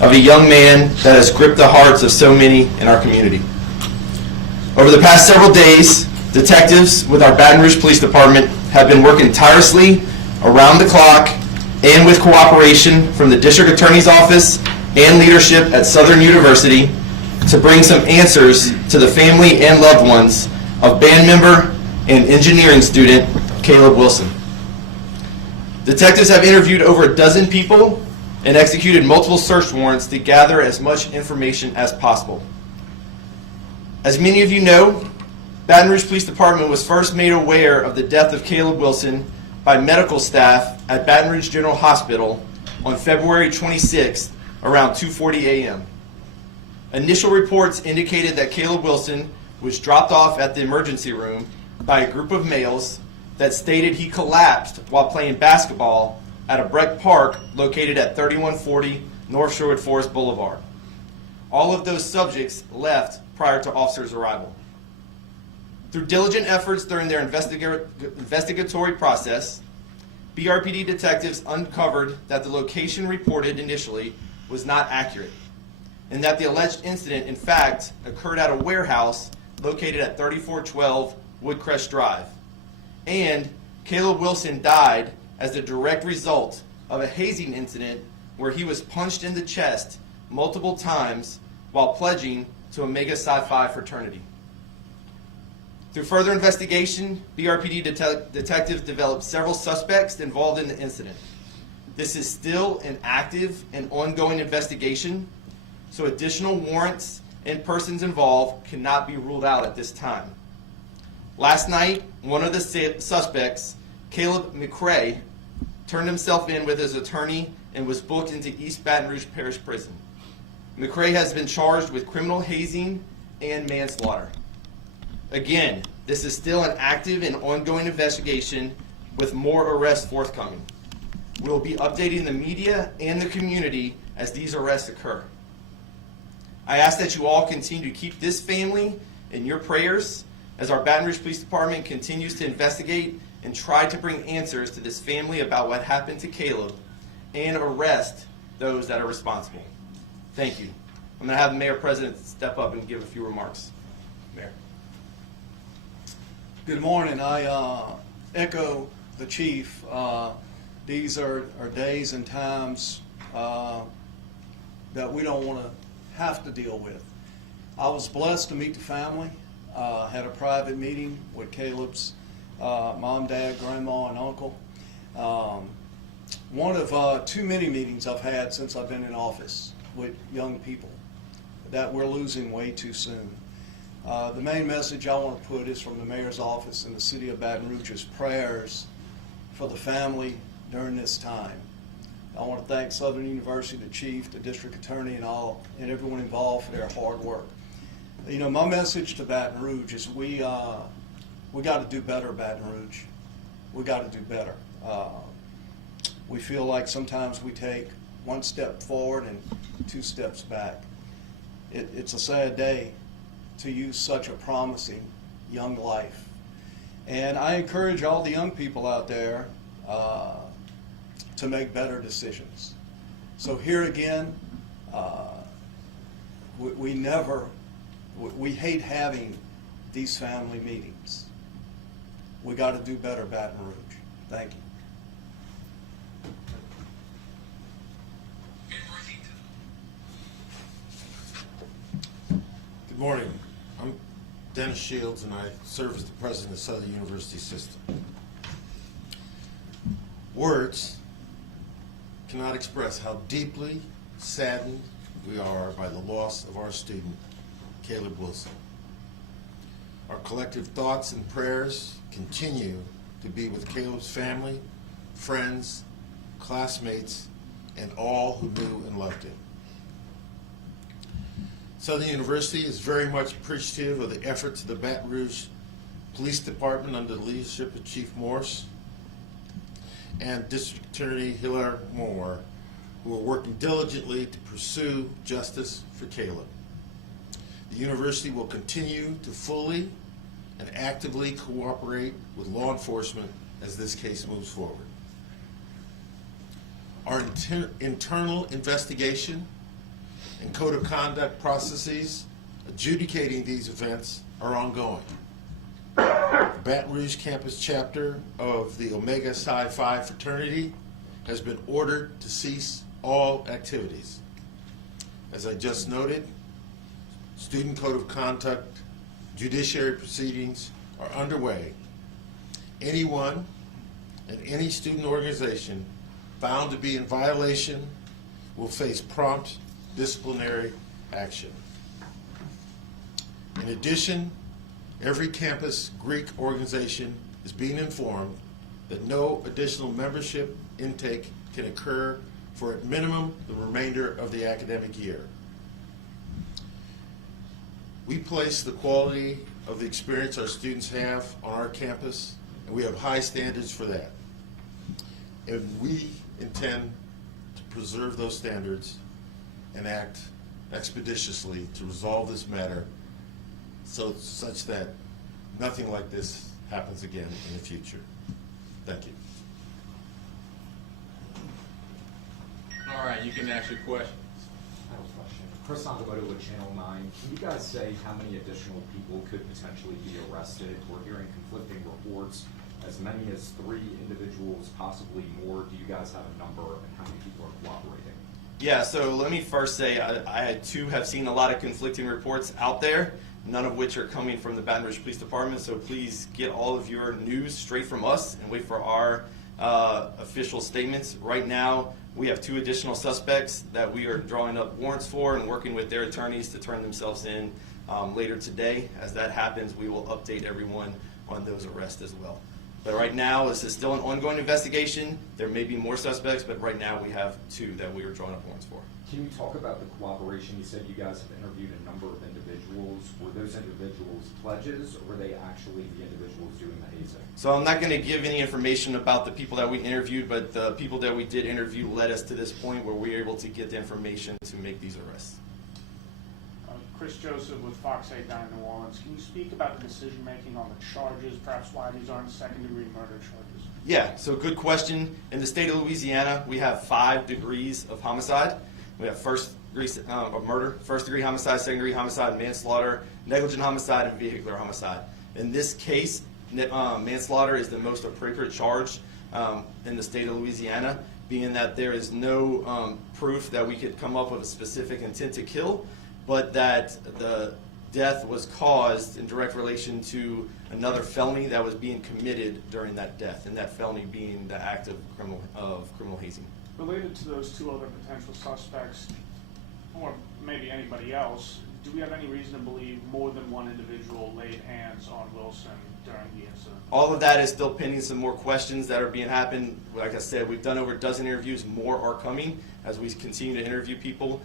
of a young man that has gripped the hearts of so many in our community. Over the past several days, detectives with our Baton Rouge Police Department have been working tirelessly around the clock and with cooperation from the District Attorney's Office and leadership at Southern University to bring some answers to the family and loved ones of band member and engineering student Caleb Wilson. Detectives have interviewed over a dozen people and executed multiple search warrants to gather as much information as possible. As many of you know, Baton Rouge Police Department was first made aware of the death of Caleb Wilson by medical staff at Baton Rouge General Hospital on February 26th around 2:40 a.m. Initial reports indicated that Caleb Wilson was dropped off at the emergency room by a group of males that stated he collapsed while playing basketball at a Breck Park located at 3140 North Sherwood Forest Boulevard. All of those subjects left prior to officers' arrival. Through diligent efforts during their investigatory process, BRPD detectives uncovered that the location reported initially was not accurate, and that the alleged incident, in fact, occurred at a warehouse located at 3412 Woodcrest Drive. And Caleb Wilson died as the direct result of a hazing incident where he was punched in the chest multiple times while pledging to Omega Psi Phi fraternity. Through further investigation, BRPD detectives developed several suspects involved in the incident. This is still an active and ongoing investigation, so additional warrants and persons involved cannot be ruled out at this time. Last night, one of the suspects, Caleb McRae, turned himself in with his attorney and was booked into East Baton Rouge Parish Prison. McRae has been charged with criminal hazing and manslaughter. Again, this is still an active and ongoing investigation with more arrests forthcoming. We'll be updating the media and the community as these arrests occur. I ask that you all continue to keep this family in your prayers as our Baton Rouge Police Department continues to investigate and try to bring answers to this family about what happened to Caleb and arrest those that are responsible. Thank you. I'm going to have the Mayor President step up and give a few remarks. Mayor. Good morning. I echo the Chief. These are days and times that we don't want to have to deal with. I was blessed to meet the family. Had a private meeting with Caleb's mom, dad, grandma, and uncle. One of too many meetings I've had since I've been in office with young people that we're losing way too soon. The main message I want to put is from the Mayor's office and the City of Baton Rouge's prayers for the family during this time. I want to thank Southern University, the Chief, the District Attorney, and everyone involved for their hard work. You know, my message to Baton Rouge is we got to do better, Baton Rouge. We got to do better. We feel like sometimes we take one step forward and 2 steps back. It's a sad day to use such a promising young life. And I encourage all the young people out there to make better decisions. So here again, we hate having these family meetings. We got to do better, Baton Rouge. Thank you. Good morning. I'm Dennis Shields, and I serve as the president of Southern University System. Words cannot express how deeply saddened we are by the loss of our student, Caleb Wilson. Our collective thoughts and prayers continue to be with Caleb's family, friends, classmates, and all who knew and loved him. Southern University is very much appreciative of the efforts of the Baton Rouge Police Department under the leadership of Chief Morse and District Attorney Hilaire Moore, who are working diligently to pursue justice for Caleb. The university will continue to fully and actively cooperate with law enforcement as this case moves forward. Our internal investigation and code of conduct processes adjudicating these events are ongoing. The Baton Rouge campus chapter of the Omega Psi Phi fraternity has been ordered to cease all activities. As I just noted, student code of conduct, judiciary proceedings are underway. Anyone and any student organization found to be in violation will face prompt disciplinary action. In addition, every campus Greek organization is being informed that no additional membership intake can occur for at minimum the remainder of the academic year. We place the quality of the experience our students have on our campus, and we have high standards for that. And we intend to preserve those standards and act expeditiously to resolve this matter such that nothing like this happens again in the future. Thank you. All right, you can ask your questions. I have a question. Chris Angeloto with Channel 9. Can you guys say how many additional people could potentially be arrested? We're hearing conflicting reports. As many as 3 individuals, possibly more. Do you guys have a number, and how many people are cooperating? Yeah, so let me first say I too have seen a lot of conflicting reports out there, none of which are coming from the Baton Rouge Police Department, so please get all of your news straight from us and wait for our official statements. Right now, we have 2 additional suspects that we are drawing up warrants for and working with their attorneys to turn themselves in later today. As that happens, we will update everyone on those arrests as well. But right now, this is still an ongoing investigation. There may be more suspects, but right now we have 2 that we are drawing up warrants for. Can you talk about the cooperation? You said you guys have interviewed a number of individuals. Were those individuals pledges, or were they actually the individuals doing the hazing? So I'm not going to give any information about the people that we interviewed, but the people that we did interview led us to this point where we were able to get the information to make these arrests. Chris Joseph with Fox 8 down in New Orleans. Can you speak about the decision-making on the charges, perhaps why these aren't second-degree murder charges? Yeah, so good question. In the state of Louisiana, we have 5 degrees of homicide. We have first-degree of murder, first-degree homicide, second-degree homicide, manslaughter, negligent homicide, and vehicular homicide. In this case, manslaughter is the most appropriate charge in the state of Louisiana, being that there is no proof that we could come up with a specific intent to kill, but that the death was caused in direct relation to another felony that was being committed during that death, and that felony being the act of criminal hazing. Related to those 2 other potential suspects, or maybe anybody else, do we have any reason to believe more than one individual laid hands on Wilson during the incident? All of that is still pending. Some more questions that are being happened. Like I said, we've done over a dozen interviews. More are coming as we continue to interview people.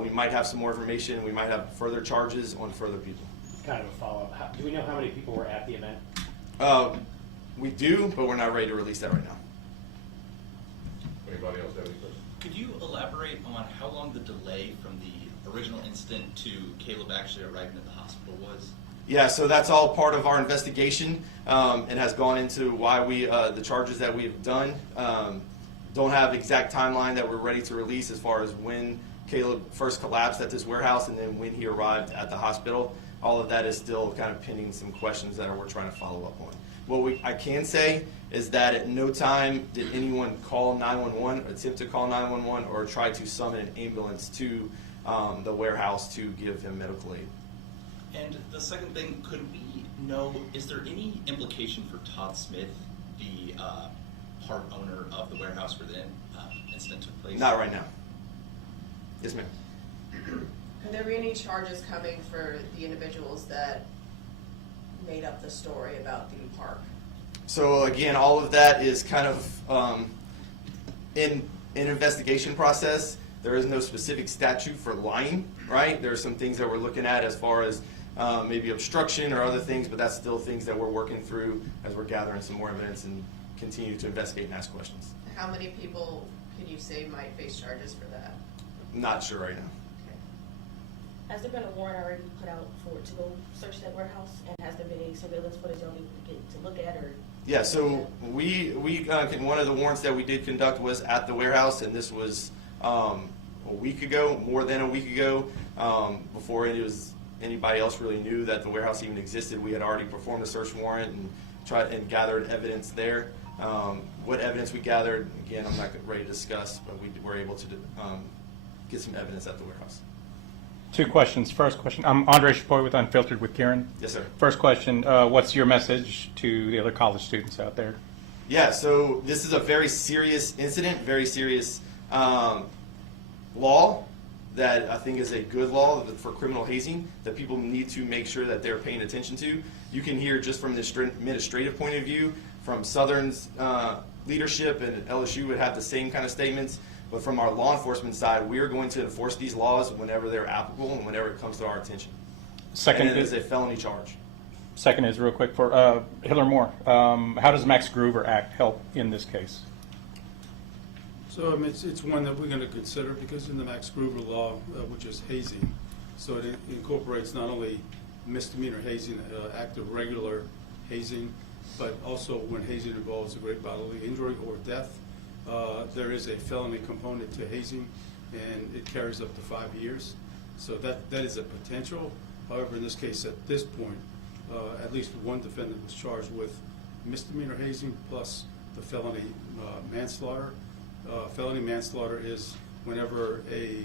We might have some more information. We might have further charges on further people. Kind of a follow-up. Do we know how many people were at the event? We do, but we're not ready to release that right now. Anybody else have any questions? Could you elaborate on how long the delay from the original incident to Caleb actually arriving at the hospital was? Yeah, so that's all part of our investigation and has gone into why we the charges that we've done. Don't have exact timeline that we're ready to release as far as when Caleb first collapsed at this warehouse and then when he arrived at the hospital. All of that is still kind of pending some questions that we're trying to follow up on. What I can say is that at no time did anyone call 911, attempt to call 911, or try to summon an ambulance to the warehouse to give him medical aid. And the second thing, could we know, is there any implication for Todd Smith, the part owner of the warehouse where the incident took place? Not right now. Yes, ma'am. Could there be any charges coming for the individuals that made up the story about the park? So again, all of that is kind of in investigation process. There is no specific statute for lying, right? There are some things that we're looking at as far as maybe obstruction or other things, but that's still things that we're working through as we're gathering some more evidence and continue to investigate and ask questions. How many people can you say might face charges for that? Not sure right now. Has there been a warrant already put out to go search that warehouse? And has there been any surveillance footage y'all able to get to look at? Or yeah, so we one of the warrants that we did conduct was at the warehouse, and this was a week ago, more than a week ago, before anybody else really knew that the warehouse even existed. We had already performed a search warrant and tried and gathered evidence there. What evidence we gathered, again, I'm not ready to discuss, but we were able to get some evidence at the warehouse. Two questions. First question, I'm Andre Chapoy with Unfiltered with Kieran. Yes, sir. First question, what's your message to the other college students out there? Yeah, so this is a very serious incident, very serious law that I think is a good law for criminal hazing that people need to make sure that they're paying attention to. You can hear just from the administrative point of view, from Southern's leadership, and LSU would have the same kind of statements, but from our law enforcement side, we are going to enforce these laws whenever they're applicable and whenever it comes to our attention. Second and it is a felony charge. Second is real quick for Hiller Moore. How does Max Groover Act help in this case? So I mean, it's one that we're going to consider because in the Max Groover law, which is hazing, so it incorporates not only misdemeanor hazing, act of regular hazing, but also when hazing involves a great bodily injury or death. There is a felony component to hazing, and it carries up to 5 years. So that is a potential. However, in this case, at this point, at least one defendant was charged with misdemeanor hazing plus the felony manslaughter. Felony manslaughter is whenever a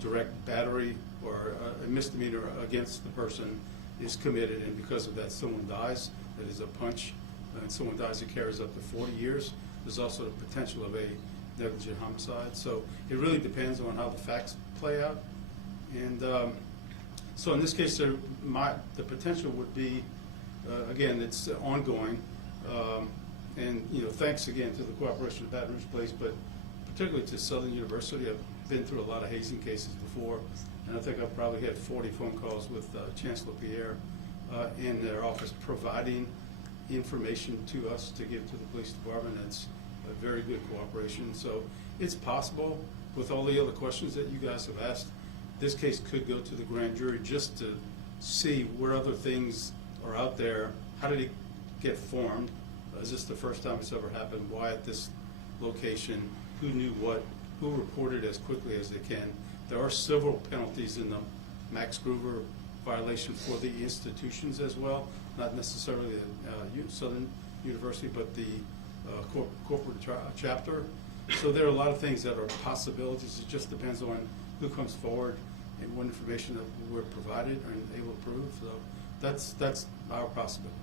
direct battery or a misdemeanor against the person is committed, and because of that someone dies. That is a punch, and someone dies, it carries up to 40 years. There's also the potential of a negligent homicide. So it really depends on how the facts play out. And so in this case, the potential would be, again, it's ongoing. And thanks again to the cooperation of Baton Rouge Police, but particularly to Southern University. I've been through a lot of hazing cases before, and I think I've probably had 40 phone calls with Chancellor Pierre in their office providing information to us to give to the police department. It's a very good cooperation. So it's possible, with all the other questions that you guys have asked, this case could go to the grand jury just to see where other things are out there. How did it get formed? Is this the first time it's ever happened? Why at this location? Who knew what? Who reported as quickly as they can? There are several penalties in the Max Groover violation for the institutions as well, not necessarily the Southern University, but the corporate chapter. So there are a lot of things that are possibilities. It just depends on who comes forward and what information that we're provided and able to prove. So that's our possibility.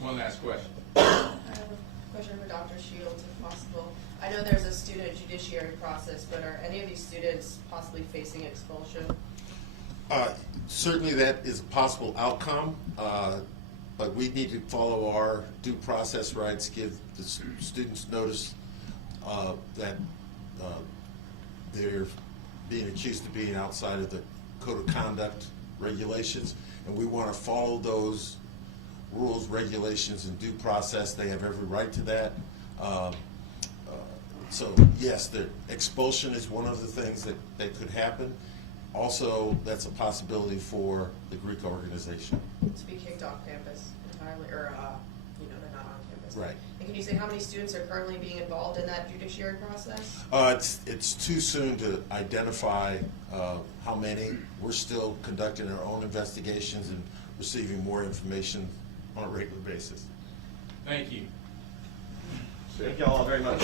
One last question. I have a question for Dr. Shields, if possible. I know there's a student judiciary process, but are any of these students possibly facing expulsion? Certainly that is a possible outcome, but we need to follow our due process rights, give the students notice that they're being accused of being outside of the code of conduct regulations, and we want to follow those rules, regulations, and due process. They have every right to that. So yes, the expulsion is one of the things that could happen. Also, that's a possibility for the Greek organization. To be kicked off campus entirely, or they're not on campus. Right. And can you say how many students are currently being involved in that judiciary process? It's too soon to identify how many. We're still conducting our own investigations and receiving more information on a regular basis. Thank you. Thank you all very much.